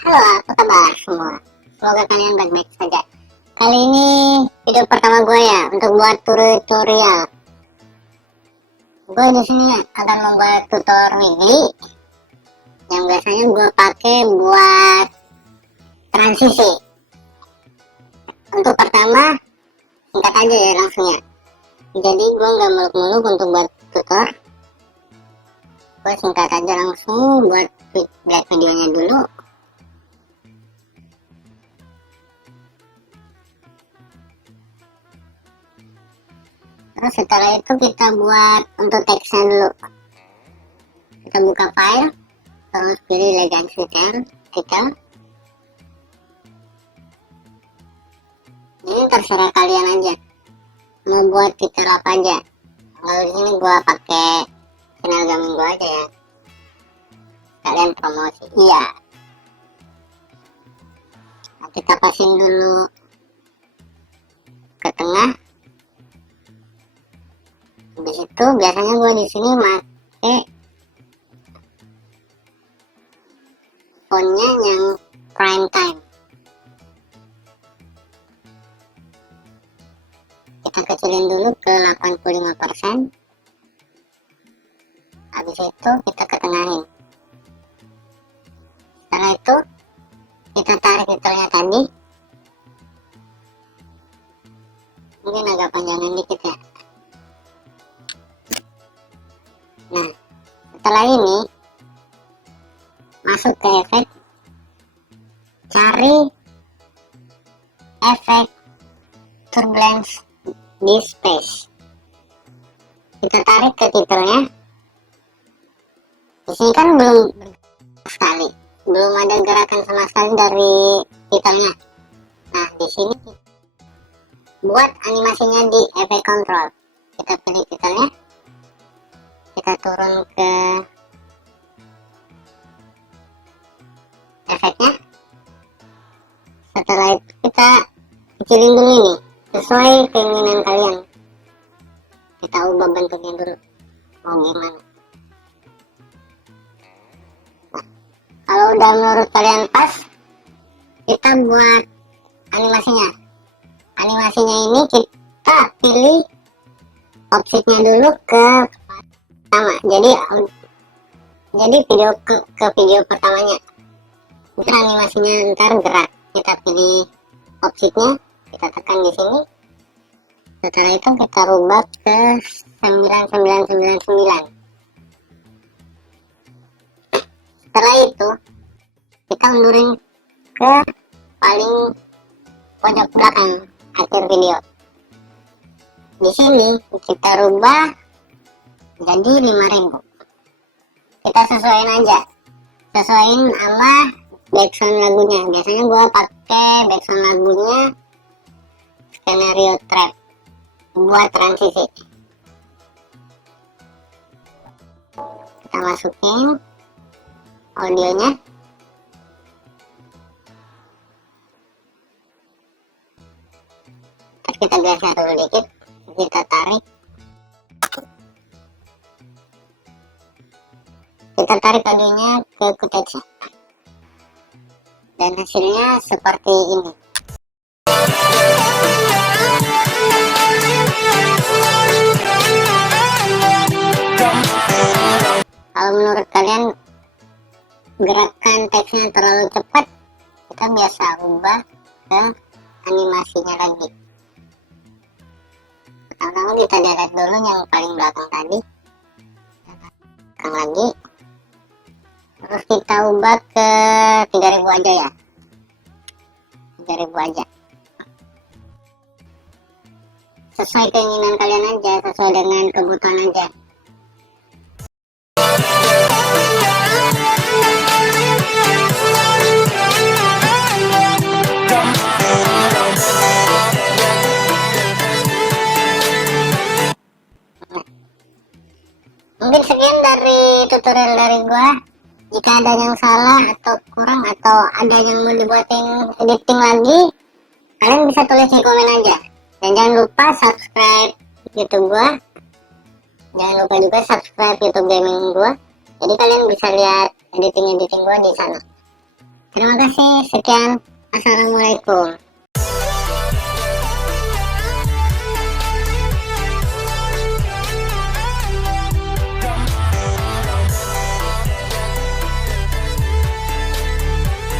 Halo, apa kabar semua? Semoga kalian baik-baik saja. Kali ini video pertama gue ya untuk buat tutorial. Gue di sini akan membuat tutor WIGLY yang biasanya gue pakai buat transisi. Untuk pertama, singkat aja ya langsungnya. Jadi gue nggak muluk-muluk untuk buat tutor. Gue singkat aja langsung buat videonya dulu. Terus setelah itu kita buat untuk teksnya dulu. Kita buka file, terus pilih legasi titel. Ini terserah kalian aja mau buat titel apa aja. Kalau di sini gua pakai channel gaming gua aja ya. Kalian promosi, iya. Nah, kita pasin dulu ke tengah. Habis itu biasanya gue di sini pakai fontnya yang prime time. Kita kecilin dulu ke 85%. Habis itu kita ketengahin. Setelah itu kita tarik titelnya tadi. Mungkin agak panjangin dikit ya. Nah, setelah ini masuk ke efek, cari efek turbulence di space. Kita tarik ke titelnya. Di sini kan belum ada gerakan sama sekali dari titelnya. Nah, di sini buat animasinya di efek control. Kita pilih titelnya. Kita turun ke efeknya. Setelah itu kita kecilin dulu ini sesuai keinginan kalian. Kita ubah bentuknya dulu mau gimana. Nah, kalau udah menurut kalian pas, kita buat animasinya. Animasinya ini kita pilih opsinya dulu ke sama, jadi video ke video pertamanya. Ntar animasinya ntar gerak. Kita pilih opsinya, kita tekan di sini. Setelah itu kita rubah ke 9999. Setelah itu kita mundurin ke paling pojok belakang akhir video. Di sini kita rubah jadi 5.000. Kita sesuaiin aja, sesuaiin sama background lagunya. Biasanya gua pakai background lagunya skenario trap buat transisi. Kita masukin audionya. Terus kita geser dulu dikit, kita tarik. Kita tarik audionya ke footage dan hasilnya seperti ini. Kalau menurut kalian gerakan teksnya terlalu cepat, kita biasa ubah ke animasinya lagi. Pertama kita delete dulu yang paling belakang tadi, belakang lagi. Terus kita ubah ke 3000 aja ya, 3000 aja. Sesuai keinginan kalian aja, sesuai dengan kebutuhan aja. Mungkin sekian dari tutorial dari gua. Jika ada yang salah atau kurang atau ada yang mau dibuatin editing lagi, kalian bisa tulis di komen aja. Dan jangan lupa subscribe YouTube gua. Jangan lupa juga subscribe YouTube gaming gua. Jadi kalian bisa lihat editing gua di sana. Terima kasih, sekian. Assalamualaikum.